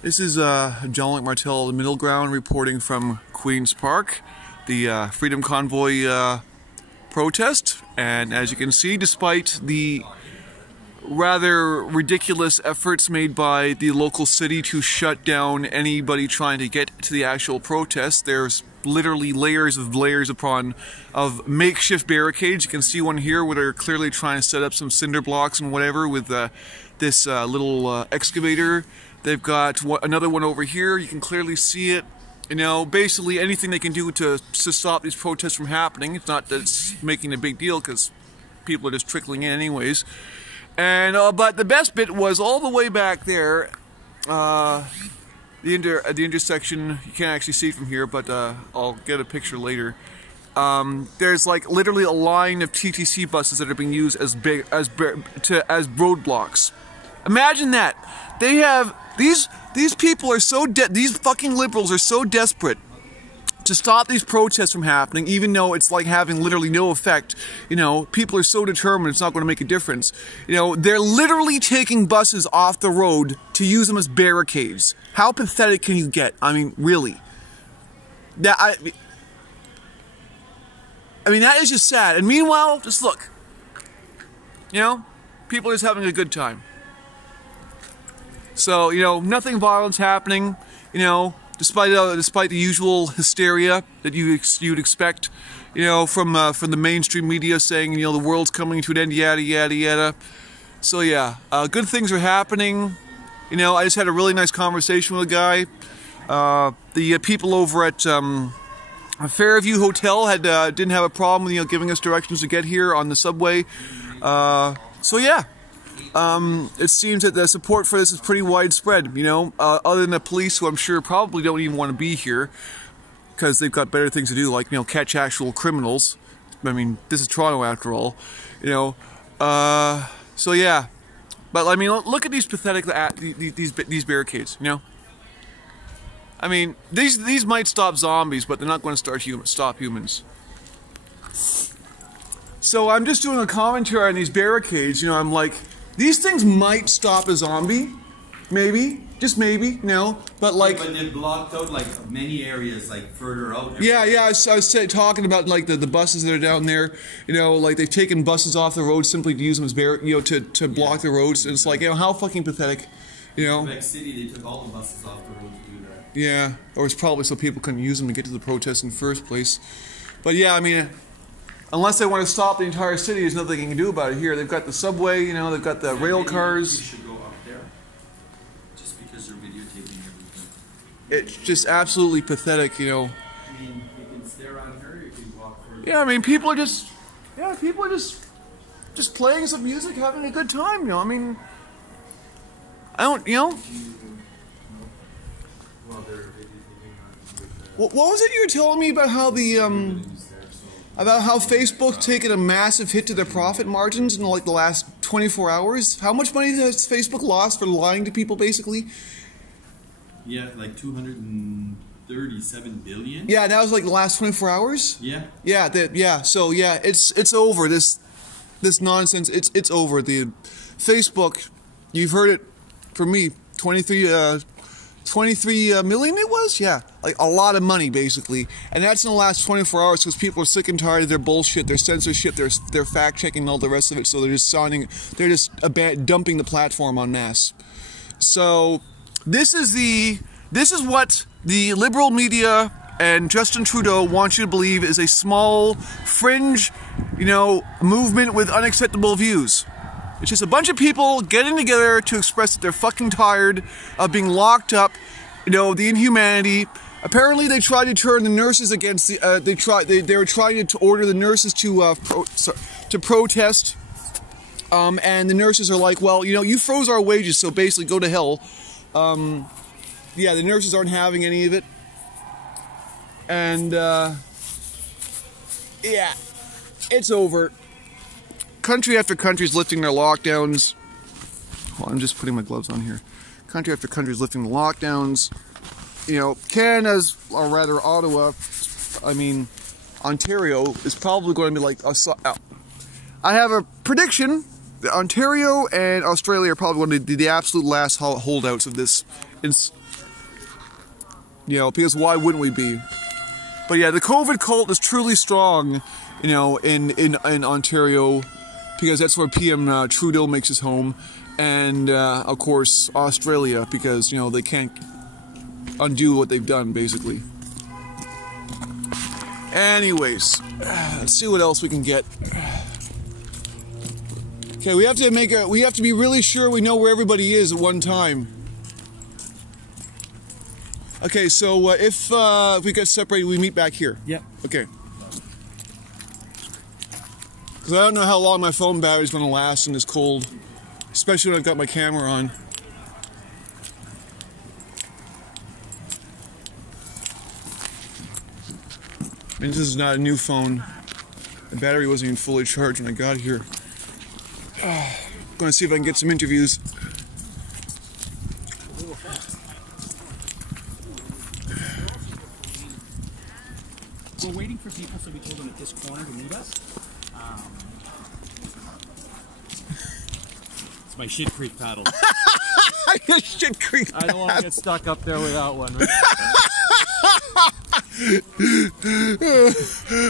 This is John Martell, the Middle Ground, reporting from Queen's Park, the Freedom Convoy protest. And as you can see, despite the rather ridiculous efforts made by the local city to shut down anybody trying to get to the actual protest, there's literally layers of makeshift barricades. You can see one here where they're clearly trying to set up some Cinderblocks and whatever with this little excavator. They've got another one over here. You can clearly see it. You know, basically anything they can do to stop these protests from happening. It's not that it's making a big deal because people are just trickling in anyways. And but the best bit was all the way back there, the intersection. You can't actually see it from here, but I'll get a picture later. There's like literally a line of TTC buses that are being used as roadblocks. Imagine that. They have these people are so these fucking liberals are so desperate to stop these protests from happening, even though it's like having literally no effect. You know, people are so determined it's not going to make a difference. You know, they're literally taking buses off the road to use them as barricades. How pathetic can you get? I mean, really. I mean, that is just sad. And meanwhile, just look. You know, people are just having a good time. So, you know, nothing violent's happening, you know, despite the usual hysteria that you'd expect, you know, from the mainstream media saying, you know, the world's coming to an end, yada, yada, yada. So, yeah, good things are happening. You know, I just had a really nice conversation with a guy. The people over at Fairview Hotel didn't have a problem, you know, giving us directions to get here on the subway. So, yeah. It seems that the support for this is pretty widespread, you know, other than the police, who I'm sure probably don't even want to be here because they've got better things to do, like, you know, catch actual criminals. I mean, this is Toronto after all, you know. So yeah, but I mean, look at these pathetic these barricades, you know. I mean, these might stop zombies, but they're not going to stop humans. So I'm just doing a commentary on these barricades, you know. I'm like, these things might stop a zombie, maybe, just maybe, you know, but like... Yeah, but they blocked out like many areas, like further out. Yeah, I was talking about like the buses that are down there, you know, like they've taken buses off the road simply to use them as to block the roads. And it's like, you know, how fucking pathetic, you know. Quebec City, they took all the buses off the road to do that. Yeah, or it's probably so people couldn't use them to get to the protest in the first place. But yeah, I mean, unless they want to stop the entire city, there's nothing they can do about it here. They've got the subway, you know, they've got the rail cars. You should go up there, just because they're videotaping everything. It's just absolutely pathetic, you know. I mean, you can stare on her, you can walk further. Yeah, I mean, people are just playing some music, having a good time, you know. I mean, I don't, you know. Well, they're videotaping on What was it you were telling me about how the about how Facebook's taken a massive hit to their profit margins in like the last 24 hours? How much money has Facebook lost for lying to people, basically? Yeah, like 237 billion. Yeah, that was like the last 24 hours. Yeah. Yeah, yeah. So yeah, it's over. This nonsense. It's over. The Facebook, you've heard it from me. 23 million it was? Yeah, like a lot of money basically. And that's in the last 24 hours because people are sick and tired of their bullshit, their censorship, their fact-checking and all the rest of it, so they're just dumping the platform en masse. So this is what the liberal media and Justin Trudeau want you to believe is a small fringe, you know, movement with unacceptable views. It's just a bunch of people getting together to express that they're fucking tired of being locked up, you know, the inhumanity. Apparently, they tried to turn the nurses against the. They were trying to order the nurses to protest, and the nurses are like, well, you know, you froze our wages, so basically go to hell. Yeah, the nurses aren't having any of it, and yeah, it's over. Country after country is lifting their lockdowns. Well, I'm just putting my gloves on here. Country after country is lifting the lockdowns. You know, Canada's, or rather Ottawa, I mean, Ontario is probably going to be like, I have a prediction Ontario and Australia are probably going to be the absolute last holdouts of this You know, because why wouldn't we be? But yeah, the COVID cult is truly strong, you know, in Ontario, because that's where PM Trudeau makes his home, and of course Australia, because you know they can't undo what they've done basically. Anyways, let's see what else we can get. Okay, we have to be really sure we know where everybody is at one time. Okay, so if we get separated, we meet back here. Yep. Okay. Because I don't know how long my phone battery's going to last in this cold, especially when I've got my camera on. I mean, this is not a new phone. The battery wasn't even fully charged when I got here. I'm going to see if I can get some interviews. We're waiting for people, so we told them at this corner to meet us. It's my Shit Creek paddle. Shit Creek I don't want to get stuck up there without one. Right?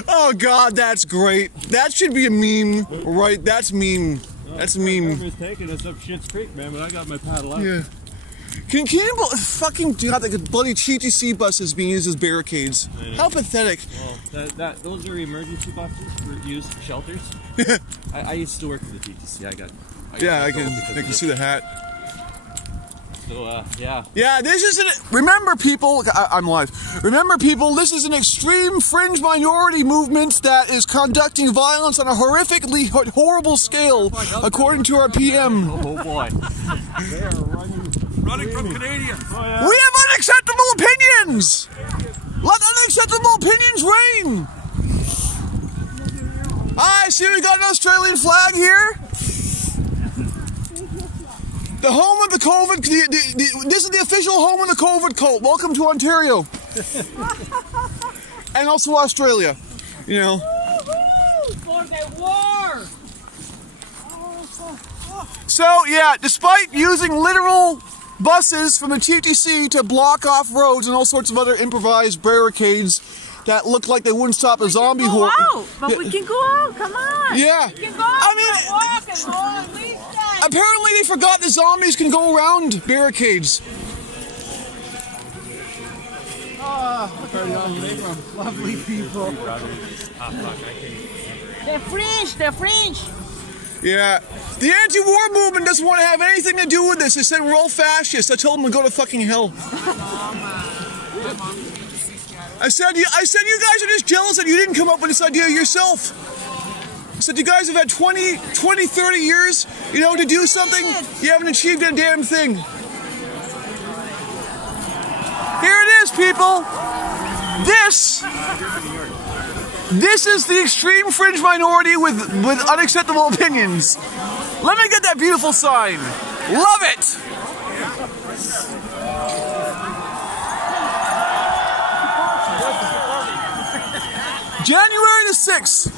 Oh God, that's great. That should be a meme, right? That's meme. That's a meme. Whoever's taking us up Shit's Creek, man, but I got my paddle out. Yeah. Can you fucking God, the bloody TTC buses being used as barricades? How pathetic. Well, those are emergency buses for used for shelters. I used to work for the TTC. I can see the hat. So, yeah. Yeah, this isn't. Remember, people. I'm live. Remember, people. This is an extreme fringe minority movement that is conducting violence on a horrifically horrible scale, according to our PM. Oh boy. They are running from Canadians. Oh, yeah. We have unacceptable opinions. Let unacceptable opinions reign. I see we got an Australian flag here. The home of the COVID, this is the official home of the COVID cult. Welcome to Ontario. And also Australia, you know. For the war! So, yeah, despite using literal buses from the TTC to block off roads and all sorts of other improvised barricades that look like they wouldn't stop a zombie horde. But we can go out, come on! Yeah. We can go out, walk and roll at least. Apparently they forgot the zombies can go around barricades. Lovely people. The French! Yeah. The anti-war movement doesn't want to have anything to do with this. They said we're all fascists. I told them to go to fucking hell. I said you guys are just jealous that you didn't come up with this idea yourself. I said you guys have had 20, 30 years, you know, to do something. You haven't achieved a damn thing. Here it is, people. This is the extreme fringe minority with unacceptable opinions. Let me get that beautiful sign. Love it. January the 6th.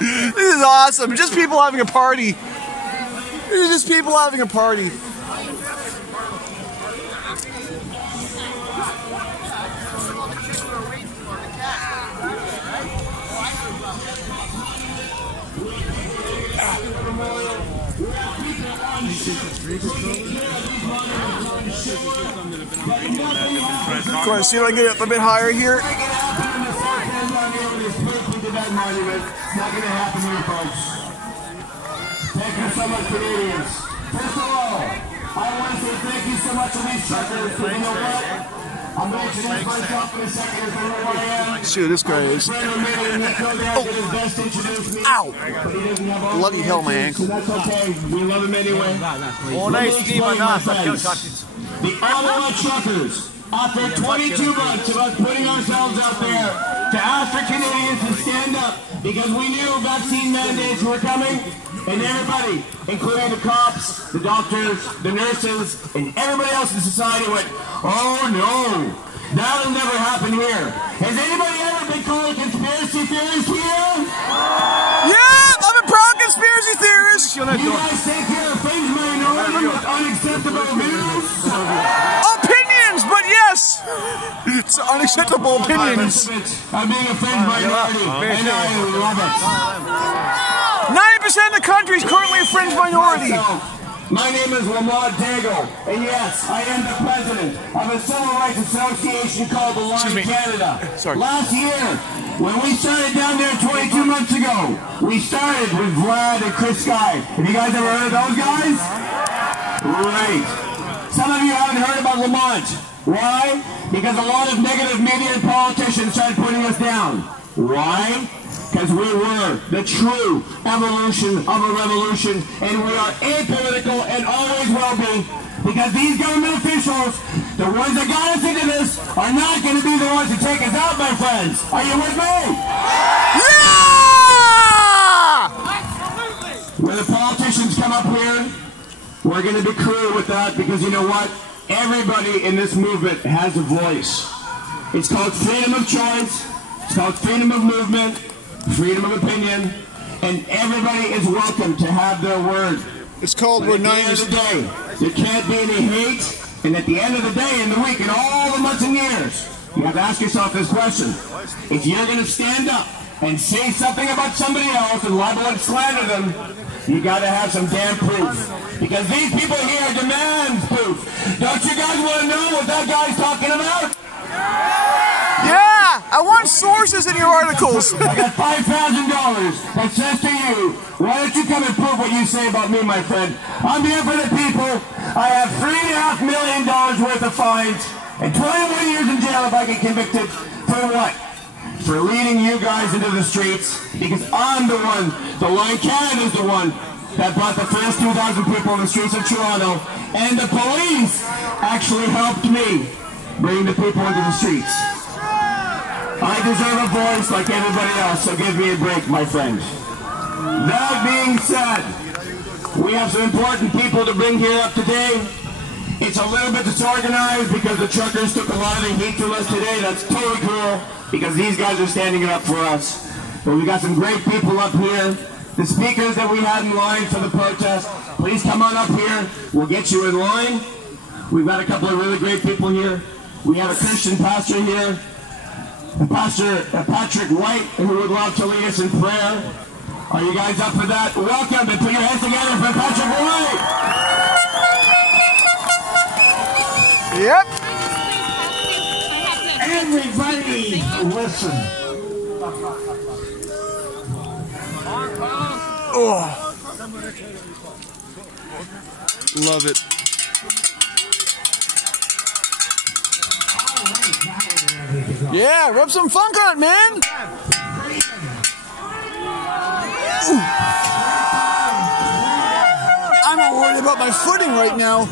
This is awesome. Just people having a party. This is just people having a party. Of course, see if I can get up a bit higher here. Not going to happen here, folks. Thank you so much, Canadians. First of all, I want to say thank you so much to these truckers. You know what? I'm going to introduce myself in a second as to who I am. See who this guy is. Ow! Bloody hell, my ankle. That's okay. We love him anyway. Oh, nice team on us. The Ottawa Truckers, after 22 months of us putting ourselves out there to ask for Canadians to stand up because we knew vaccine mandates were coming, and everybody, including the cops, the doctors, the nurses, and everybody else in society went, oh no, that'll never happen here. Has anybody ever been called a conspiracy theorist here? Yeah, I'm a proud conspiracy theorist. You guys think you're a fringe minority with unacceptable views? Opinions! unacceptable opinions. I'm being a fringe minority, and I love it. 90% of the country is currently a fringe minority. My name is Lamont Daigle, and yes, I am the president of a civil rights association called the Line Canada. Sorry. Last year, when we started down there 22 months ago, we started with Vlad and Chris Sky. Have you guys ever heard of those guys? Right. Some of you haven't heard about Lamont. Why? Because a lot of negative media and politicians started putting us down. Why? Because we were the true evolution of a revolution, and we are apolitical and always will be. Because these government officials, the ones that got us into this, are not going to be the ones to take us out, my friends. Are you with me? Yeah! When the politicians come up here, we're going to be clear with that, because you know what? Everybody in this movement has a voice. It's called freedom of choice. It's called freedom of movement, freedom of opinion, and everybody is welcome to have their word. It's called But at the end of the day, there can't be any hate, and at the end of the day, in the week, in all the months and years, you have to ask yourself this question. If you're going to stand up and say something about somebody else and libel and slander them, you got to have some damn proof. Because these people here demand proof. Don't you guys want to know what that guy's talking about? Yeah! I want sources in your articles. I got $5,000 that says to you, why don't you come and prove what you say about me, my friend? I'm here for the people. I have $3.5 million worth of fines and 21 years in jail if I get convicted. For what? For leading you guys into the streets, because I'm the one, the Line Canada is the one that brought the first 2,000 people in the streets of Toronto, and the police actually helped me bring the people into the streets. I deserve a voice like everybody else, so give me a break, my friend. That being said, we have some important people to bring here up today. It's a little bit disorganized because the truckers took a lot of the heat from us today. That's totally cool, because these guys are standing up for us. But we got some great people up here. The speakers that we had in line for the protest, please come on up here. We'll get you in line. We've got a couple of really great people here. We have a Christian pastor here, Pastor Patrick White, who would love to lead us in prayer. Are you guys up for that? Welcome, and put your hands together for Patrick White. Yep. Everybody, listen. Oh. Love it. Yeah, rub some funk on it, man. Ooh. I'm not worried about my footing right now.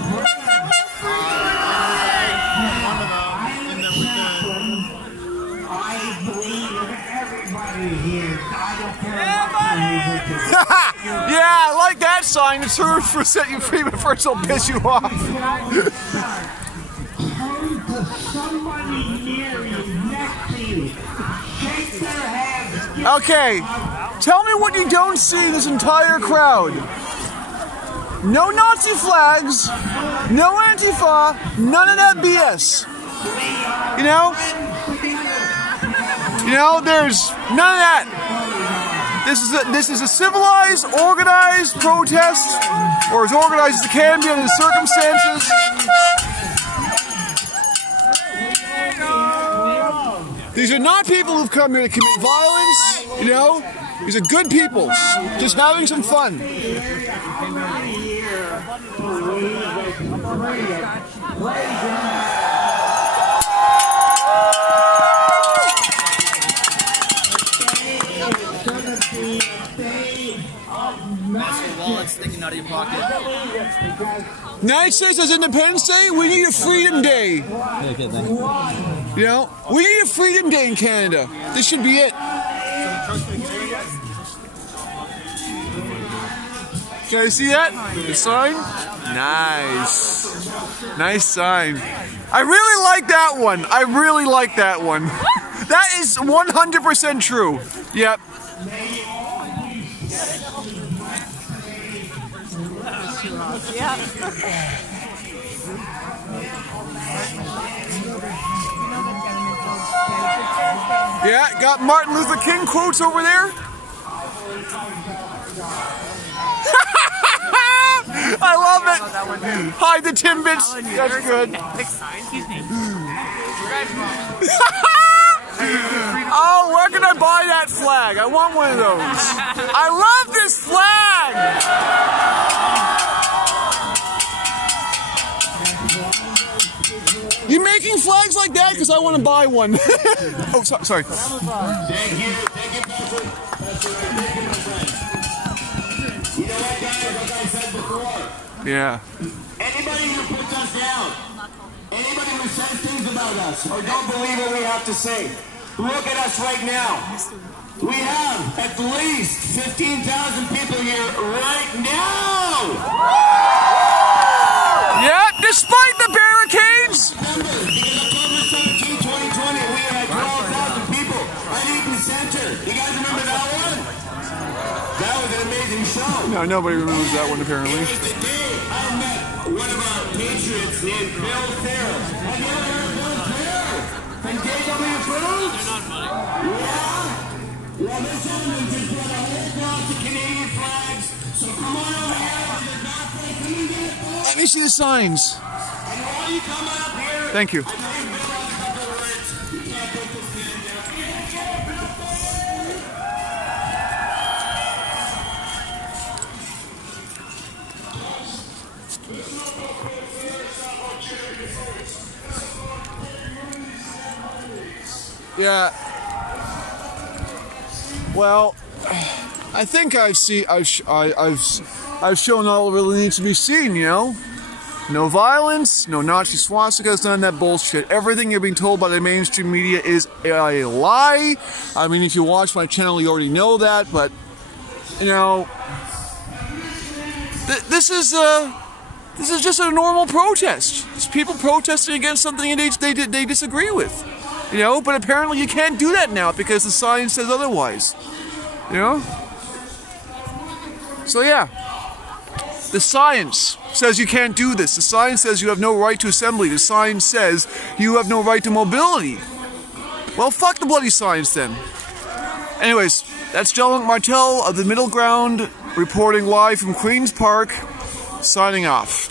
Yeah, I like that sign. It's her for set you free, but first it'll piss you off. Okay, tell me what you don't see in this entire crowd. No Nazi flags, no Antifa, none of that BS. You know, there's none of that. This is a civilized, organized protest, or as organized as it can be under the circumstances. These are not people who've come here to commit violence, you know? These are good people, just having some fun. Wallet sticking out of your pocket. Nice says as Independence Day, we need a Freedom Day. Okay, then. You know, we need a Freedom Day in Canada. This should be it. Can I see that? The sign? Nice. Nice sign. I really like that one. I really like that one. That is 100% true. Yep. Yeah, got Martin Luther King quotes over there. I love it. Hi, the Timbits. That's good. Oh, where can I buy that flag? I want one of those. I love this flag. You making flags like that? Because I want to buy one. Oh, sorry. Thank you, Patrick. Thank you, my friend. You know what, guys? Like I said before. Yeah. Anybody who puts us down, anybody who says things about us, or don't believe what we have to say, look at us right now. We have at least 15,000 people here right now. Yeah, despite the barricades. Remember, October 17, 2020, we had 12,000 people at Eaton Center. You guys remember that one? That was an amazing show. No, nobody remembers that one apparently. It was the day I met one of our patriots named Bill Farrell. Have you ever heard of Bill Farrell? From JW Foods? They're not funny. Yeah? Well, this gentleman just brought a whole box of Canadian flags. So come on over here. There's not like we can get it. Let me see the signs. And while you come up here, Thank you. I know Bill has a couple of words. You can't put this stand down. Yeah. Well, I think I've shown all that really needs to be seen. You know, no violence, no Nazi swastikas, none of that bullshit. Everything you're being told by the mainstream media is a lie. I mean, if you watch my channel, you already know that. But you know, this is just a normal protest. It's people protesting against something they disagree with. You know, but apparently you can't do that now because the science says otherwise. You know? So yeah. The science says you can't do this. The science says you have no right to assembly. The science says you have no right to mobility. Well, fuck the bloody science then. Anyways, that's Jean-Luc Martel of the Middle Ground reporting live from Queen's Park, signing off.